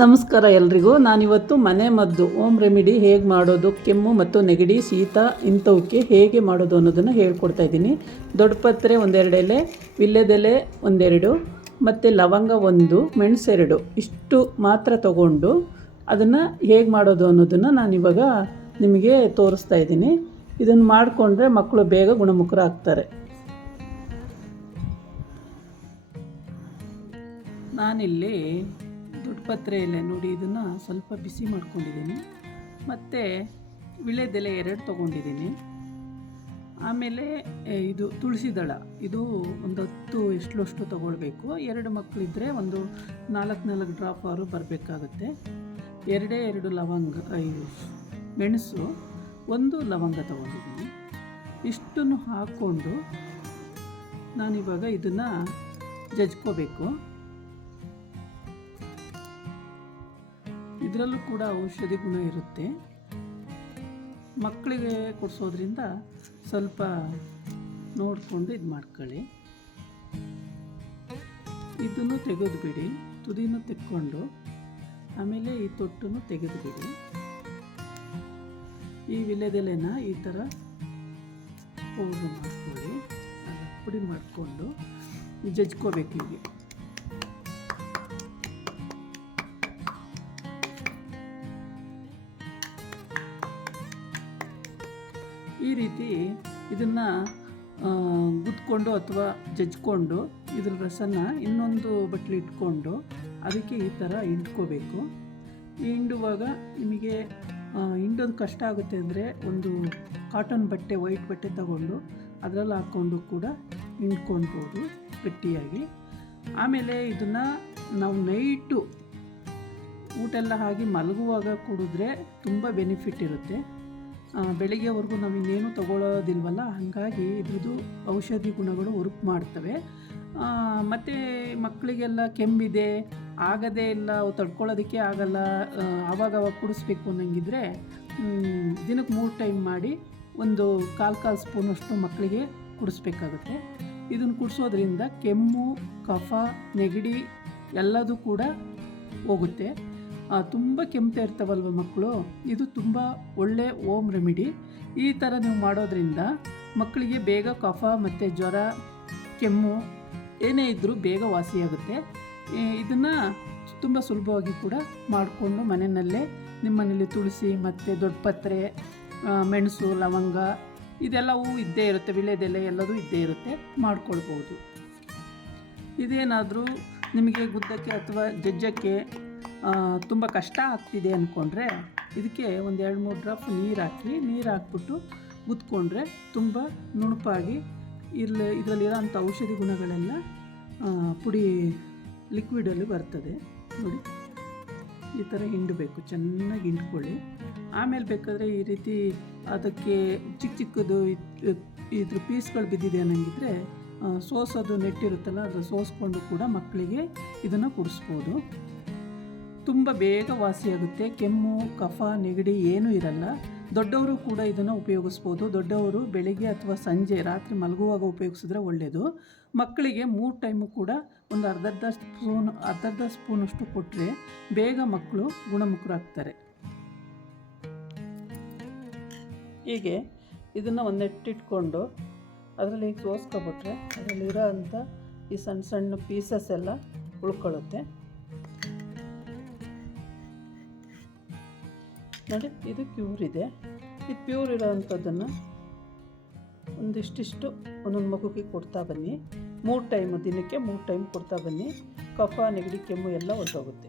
ನಮಸ್ಕಾರ ಎಲ್ರಿಗೂ. ನಾನಿವತ್ತು ಮನೆ ಮದ್ದು ಹೋಮ್ ರೆಮಿಡಿ ಹೇಗೆ ಮಾಡೋದು, ಕೆಮ್ಮು ಮತ್ತು ನೆಗಡಿ, ಶೀತ ಇಂಥವಕ್ಕೆ ಹೇಗೆ ಮಾಡೋದು ಅನ್ನೋದನ್ನು ಹೇಳ್ಕೊಡ್ತಾ ಇದ್ದೀನಿ. ದೊಡ್ಡ ಪತ್ರೆ ಒಂದೆರಡು ಎಲೆ, ವಿಳ್ಯದೆಲೆ ಒಂದೆರಡು, ಮತ್ತು ಲವಂಗ ಒಂದು, ಮೆಣಸು ಎರಡು, ಇಷ್ಟು ಮಾತ್ರ ತಗೊಂಡು ಅದನ್ನು ಹೇಗೆ ಮಾಡೋದು ಅನ್ನೋದನ್ನು ನಾನಿವಾಗ ನಿಮಗೆ ತೋರಿಸ್ತಾ ಇದ್ದೀನಿ. ಇದನ್ನು ಮಾಡಿಕೊಂಡ್ರೆ ಮಕ್ಕಳು ಬೇಗ ಗುಣಮುಖರಾಗ್ತಾರೆ. ನಾನಿಲ್ಲಿ ದೊಡ್ಡ ಪತ್ರೆ ಎಲೆ ನೋಡಿ, ಇದನ್ನು ಸ್ವಲ್ಪ ಬಿಸಿ ಮಾಡ್ಕೊಂಡಿದ್ದೀನಿ. ಮತ್ತು ವಿಳ್ಯದೆಲೆ 2 ತೊಗೊಂಡಿದ್ದೀನಿ. ಆಮೇಲೆ ಇದು ತುಳಸಿ ದಳ, ಇದು ಒಂದು 10 ಎಷ್ಟು ತೊಗೊಳ್ಬೇಕು. 2 ಮಕ್ಕಳಿದ್ದರೆ ಒಂದು 4 ಡ್ರಾಪ್ ಅವರು ಬರಬೇಕಾಗುತ್ತೆ. 2 ಲವಂಗ, ಮೆಣಸು, 1 ಲವಂಗ ತೊಗೊಂಡಿದ್ದೀನಿ. ಇಷ್ಟನ್ನು ಹಾಕ್ಕೊಂಡು ನಾನಿವಾಗ ಇದನ್ನು ಜಜ್ಕೋಬೇಕು. ಇದರಲ್ಲೂ ಕೂಡ ಔಷಧಿ ಗುಣ ಇರುತ್ತೆ. ಮಕ್ಕಳಿಗೆ ಕೊಡಿಸೋದ್ರಿಂದ ಸ್ವಲ್ಪ ನೋಡಿಕೊಂಡು ಇದು ಮಾಡ್ಕೊಳ್ಳಿ. ಇದನ್ನು ತೆಗೆದುಬಿಡಿ, ತುದಿನೂ ತೆಕ್ಕೊಂಡು ಆಮೇಲೆ ಈ ತೊಟ್ಟನ್ನು ತೆಗೆದುಬಿಡಿ. ಈ ವಿಳ್ಯದೆಲೆನ ಈ ಥರ ಪೌಡ್ರ್ ಮಾಡ್ಕೊಳ್ಳಿ, ಪುಡಿ ಮಾಡಿಕೊಂಡು ಜಜ್ಕೋಬೇಕು. ಹೀಗೆ ಈ ರೀತಿ ಇದನ್ನು ಗುದ್ಕೊಂಡು ಅಥವಾ ಜಜ್ಕೊಂಡು ಇದ್ರ ರಸನ ಇನ್ನೊಂದು ಬಟ್ಲು ಇಟ್ಕೊಂಡು ಅದಕ್ಕೆ ಈ ಥರ ಹಿಂಡ್ಕೋಬೇಕು. ಹಿಂಡುವಾಗ ನಿಮಗೆ ಹಿಂಡೋದು ಕಷ್ಟ ಆಗುತ್ತೆ ಅಂದರೆ ಒಂದು ಕಾಟನ್ ಬಟ್ಟೆ, ವೈಟ್ ಬಟ್ಟೆ ತಗೊಂಡು ಅದರಲ್ಲಿ ಹಾಕ್ಕೊಂಡು ಕೂಡ ಹಿಂಡ್ಕೊಳ್ಬೋದು ಗಟ್ಟಿಯಾಗಿ. ಆಮೇಲೆ ಇದನ್ನು ನಾವು ನೈಟು ಊಟ ಎಲ್ಲ ಆಗಿ ಮಲಗುವಾಗ ಕುಡಿದ್ರೆ ತುಂಬ ಬೆನಿಫಿಟ್ ಇರುತ್ತೆ. ಬೆಳಗ್ಗೆವರೆಗೂ ನಾವು ಇನ್ನೇನು ತೊಗೊಳ್ಳೋದಿಲ್ವಲ್ಲ, ಹಾಗಾಗಿ ಇದ್ರದ್ದು ಔಷಧಿ ಗುಣಗಳು ವರ್ಕ್ ಮಾಡ್ತವೆ. ಮತ್ತು ಮಕ್ಕಳಿಗೆಲ್ಲ ಕೆಮ್ಮಿದೆ, ಆಗದೇ ಇಲ್ಲ, ತಡ್ಕೊಳ್ಳೋದಕ್ಕೆ ಆಗಲ್ಲ, ಆವಾಗ ಕುಡಿಸ್ಬೇಕು ಅನ್ನಂಗಿದ್ರೆ ದಿನಕ್ಕೆ 3 ಟೈಮ್ ಮಾಡಿ ಒಂದು ಕಾಲು ಸ್ಪೂನಷ್ಟು ಮಕ್ಕಳಿಗೆ ಕುಡಿಸ್ಬೇಕಾಗುತ್ತೆ. ಇದನ್ನು ಕುಡಿಸೋದ್ರಿಂದ ಕೆಮ್ಮು, ಕಫ, ನೆಗಡಿ ಎಲ್ಲದೂ ಕೂಡ ಹೋಗುತ್ತೆ. ತುಂಬ ಕೆಮ್ತಾ ಇರ್ತಾವಲ್ವ ಮಕ್ಕಳು, ಇದು ತುಂಬ ಒಳ್ಳೆ ಹೋಮ್ ರೆಮಿಡಿ. ಈ ಥರ ನೀವು ಮಾಡೋದ್ರಿಂದ ಮಕ್ಕಳಿಗೆ ಬೇಗ ಕಫ ಮತ್ತು ಜ್ವರ, ಕೆಮ್ಮು ಏನೇ ಇದ್ದರೂ ಬೇಗ ವಾಸಿಯಾಗುತ್ತೆ. ಇದನ್ನು ತುಂಬ ಸುಲಭವಾಗಿ ಕೂಡ ಮಾಡಿಕೊಂಡು ಮನೆಯಲ್ಲೇ ನಿಮ್ಮನೇಲಿ ತುಳಸಿ ಮತ್ತು ದೊಡ್ಡ ಪತ್ರೆ, ಮೆಣಸು, ಲವಂಗ ಇದೆಲ್ಲವೂ ಇದ್ದೇ ಇರುತ್ತೆ, ವಿಳ್ಯದೆಲೆ ಎಲ್ಲದೂ ಇದ್ದೇ ಇರುತ್ತೆ, ಮಾಡ್ಕೊಳ್ಬೋದು. ಇದೇನಾದರೂ ನಿಮಗೆ ಗುದ್ದಕ್ಕೆ ಅಥವಾ ಜಜ್ಜಕ್ಕೆ ತುಂಬ ಕಷ್ಟ ಆಗ್ತಿದೆ ಅಂದ್ಕೊಂಡ್ರೆ ಇದಕ್ಕೆ ಒಂದು 2-3 ಡ್ರಾಪ್ ನೀರು ಹಾಕ್ಬಿಟ್ಟು ಗುದ್ಕೊಂಡ್ರೆ ತುಂಬ ನುಣುಪಾಗಿ ಇದರಲ್ಲಿರೋಂಥ ಔಷಧಿ ಗುಣಗಳೆಲ್ಲ ಪುಡಿ ಲಿಕ್ವಿಡಲ್ಲಿ ಬರ್ತದೆ. ನೋಡಿ, ಈ ಥರ ಹಿಂಡಬೇಕು, ಚೆನ್ನಾಗಿ ಹಿಂಡ್ಕೊಳ್ಳಿ. ಆಮೇಲೆ ಬೇಕಾದರೆ ಈ ರೀತಿ ಅದಕ್ಕೆ ಚಿಕ್ಕದು ಇದ್ರ ಪೀಸ್ಗಳು ಬಿದ್ದಿದೆ ಅನ್ನಂಗಿದ್ರೆ ಸೋಸೋದು ನೆಟ್ಟಿರುತ್ತಲ್ಲ, ಅದು ಸೋಸ್ಕೊಂಡು ಕೂಡ ಮಕ್ಕಳಿಗೆ ಇದನ್ನು ಕುಡಿಸ್ಬೋದು. ತುಂಬ ಬೇಗ ವಾಸಿಯಾಗುತ್ತೆ. ಕೆಮ್ಮು, ಕಫ, ನೆಗಡಿ ಏನೂ ಇರಲ್ಲ. ದೊಡ್ಡವರು ಕೂಡ ಇದನ್ನು ಉಪಯೋಗಿಸ್ಬೋದು. ದೊಡ್ಡವರು ಬೆಳಿಗ್ಗೆ ಅಥವಾ ಸಂಜೆ ರಾತ್ರಿ ಮಲಗುವಾಗ ಉಪಯೋಗಿಸಿದ್ರೆ ಒಳ್ಳೆಯದು. ಮಕ್ಕಳಿಗೆ 3 ಟೈಮು ಕೂಡ ಒಂದು ಅರ್ಧ ಸ್ಪೂನಷ್ಟು ಕೊಟ್ಟರೆ ಬೇಗ ಮಕ್ಕಳು ಗುಣಮುಖರಾಗ್ತಾರೆ. ಹೀಗೆ ಇದನ್ನು ಒಂದೆಟ್ಟಿಟ್ಕೊಂಡು ಅದರಲ್ಲಿ ಹೀಗೆ ಸೋಸ್ಕೊಬಿಟ್ರೆ ಅದರಲ್ಲಿರೋ ಅಂಥ ಈ ಸಣ್ಣ ಸಣ್ಣ ಪೀಸಸ್ ಎಲ್ಲ ಉಳ್ಕೊಳ್ಳುತ್ತೆ. ನೋಡಿ, ಇದು ಪ್ಯೂರ್ ಇದೆ. ಇದು ಪ್ಯೂರ್ ಇರೋ ಅಂಥದ್ದನ್ನು ಒಂದಿಷ್ಟಿಷ್ಟು ಒಂದೊಂದು ಮಗುಗೆ ಕೊಡ್ತಾ ಬನ್ನಿ. 3 ಟೈಮು, ದಿನಕ್ಕೆ 3 ಟೈಮ್ ಕೊಡ್ತಾ ಬನ್ನಿ. ಕಫ, ನೆಗಡಿ, ಕೆಮ್ಮು ಎಲ್ಲ ಹೊರಟೋಗುತ್ತೆ.